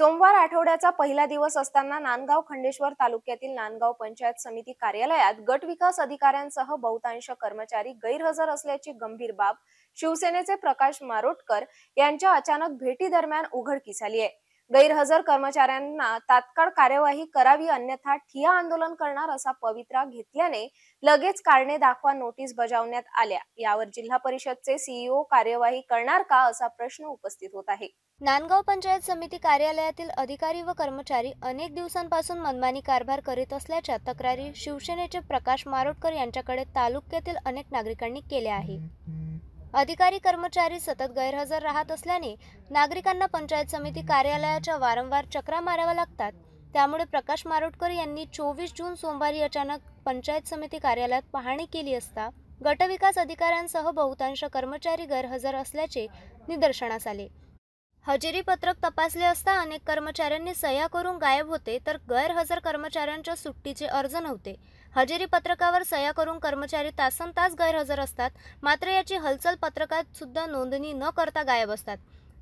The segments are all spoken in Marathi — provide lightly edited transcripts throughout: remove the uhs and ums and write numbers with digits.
सोमवार आठवड्याचा पहिला दिवस असताना नांदगाव खंडेश्वर तालुक्यातील नांदगाव पंचायत समिती कार्यालयात गट विकास अधिकाऱ्यांसह बहुतांश कर्मचारी गैरहजर असल्याची गंभीर बाब शिवसेनेचे प्रकाश मारोटकर यांच्या अचानक भेटी दरम्यान उघडकीस आली आहे। गैरहजर कर्मचाऱ्यांना तात्काळ कार्यवाही करावी अन्यथा ठिय्या आंदोलन करणार असा पवित्रा घेतल्याने लगेच कारणे दाखवा नोटीस बजावण्यात आल्या। यावर जिल्हा परिषदचे सीईओ कार्यवाही करणार का असा प्रश्न उपस्थित होत आहे। नांदगाव पंचायत समिती कार्यालयातील अधिकारी व कर्मचारी अनेक दिवसांपासून मनमानी कारभार करीत असल्याच्या तक्रारी शिवसेनेचे प्रकाश मारोटकर यांच्याकडे तालुक्यातील अनेक नागरिकांनी केल्या आहे। अधिकारी कर्मचारी सतत गैरहजर राहत असल्याने नागरिकांना पंचायत समिती कार्यालयाच्या वारंवार चक्रा माराव्या लागतात। त्यामुळे प्रकाश मारोटकर यांनी 24 जून सोमवारी अचानक पंचायत समिती कार्यालयात पाहणी केली असता गटविकास अधिकाऱ्यांसह बहुतांश कर्मचारी गैरहजर असल्याचे निदर्शनास आले। हजेरी पत्रक तपासले असता अनेक कर्मचाऱ्यांनी सह्या करून गायब होते तर गैरहजर कर्मचाऱ्यांच्या सुट्टीचे अर्ज नव्हते। हजेरी पत्रकावर सह्या करून कर्मचारी तासनतास गैरहजर असतात, मात्र याची हलचल पत्रकात सुद्धा नोंदणी न करता गायब असतात।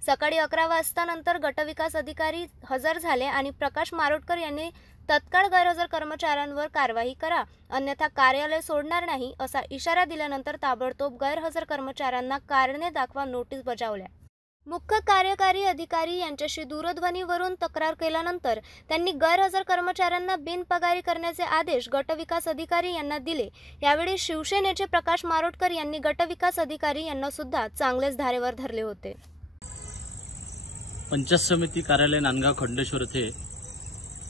सकाळी 11 वाजता नंतर गटविकास अधिकारी हजर झाले आणि प्रकाश मारोटकर यांनी तत्काळ गैरहजर कर्मचाऱ्यांवर कारवाई करा अन्यथा कार्यालय सोडणार नाही असा इशारा दिल्यानंतर ताबडतोब गैरहजर कर्मचाऱ्यांना कारणे दाखवा नोटीस बजावल्या। मुख्य कार्यकारी अधिकारी यांच्याशी दूरध्वनीवरून तक्रार केल्यानंतर त्यांनी गैरहजर कर्मचाऱ्यांना बिनपगारी करण्याचे आदेश गटविकास अधिकारी यांना दिले। यावेळी शिवसेनेचे प्रकाश मारोटकर यांनी गटविकास अधिकारी यांना सुद्धा चांगलेच धारेवर धरले होते। पंचायत समिती कार्यालय नांदगाव खंडेश्वर येथे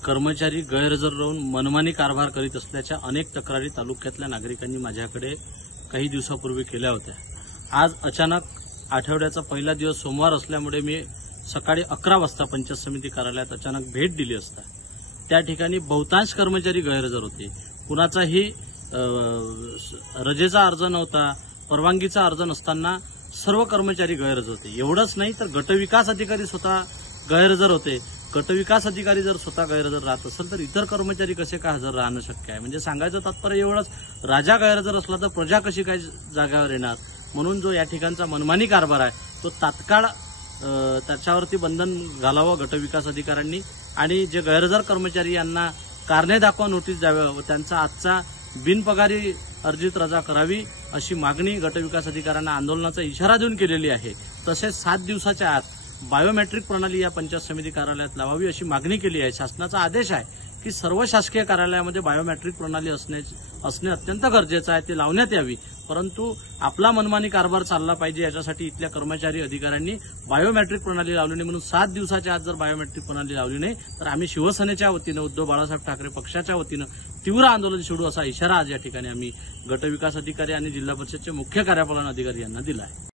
कर्मचारी गैरहजर राहून मनमानी कारभार करीत असल्याच्या अनेक तक्रारी तालुक्यातल्या नागरिकांनी माझ्याकडे काही दिवसापूर्वी केल्या होत्या। आज अचानक आठवड्याचा पहिला दिवस सोमवार असल्यामुळे मी सकाळी 11 वाजता पंचायत समिती कार्यालयात अचानक भेट दिली असता त्या ठिकाणी बहुतांश कर्मचारी गैरहजर होते। कुणाचाही रजेचा अर्ज नव्हता, परवानगीचा अर्ज नसताना सर्व कर्मचारी गैरहजर होते। एवढंच नाही तर गटविकास अधिकारी स्वतः गैरहजर होते। गटविकास अधिकारी जर स्वतः गैरहजर राहत असेल तर इतर कर्मचारी कसे काय हजर राहणं शक्य आहे। म्हणजे सांगायचं तात्पर्य एवढंच, राजा गैरहजर असला तर प्रजा कशी काय जागावर येणार। म्हणून जो या ठिकाणचा मनमानी कारभार आहे तो तात्काळ त्याच्यावरती बंधन घालावं गटविकास अधिकाऱ्यांनी आणि जे गैरहजर कर्मचारी यांना कारणे दाखवा नोटीस द्यावं व त्यांचा आजचा बिनपगारी अर्जित रजा करावी अशी मागणी गटविकास अधिकाऱ्यांना आंदोलनाचा इशारा देऊन केलेली आहे। तसेच 7 दिवसाच्या आत बायोमेट्रिक प्रणाली या पंचायत समिती कार्यालयात लावावी अशी मागणी केली आहे। शासनाचा आदेश आहे की सर्व शासकीय कार्यालयामध्ये बायोमेट्रिक प्रणाली असणे अत्यंत गरजेचं आहे, ते लावण्यात यावी। परंतु आपला मनमानी कारभार चालला पाहिजे याच्यासाठी इथल्या कर्मचारी अधिकाऱ्यांनी बायोमेट्रिक प्रणाली लावली नाही। म्हणून 7 दिवसाच्या आत जर बायोमेट्रिक प्रणाली लावली नाही तर आम्ही शिवसेनेच्या वतीनं, उद्धव बाळासाहेब ठाकरे पक्षाच्या वतीनं तीव्र आंदोलन छेडू असा इशारा आज या ठिकाणी आम्ही गटविकास अधिकारी आणि जिल्हा परिषदचे मुख्य कार्यपालन अधिकारी यांना दिला आहे।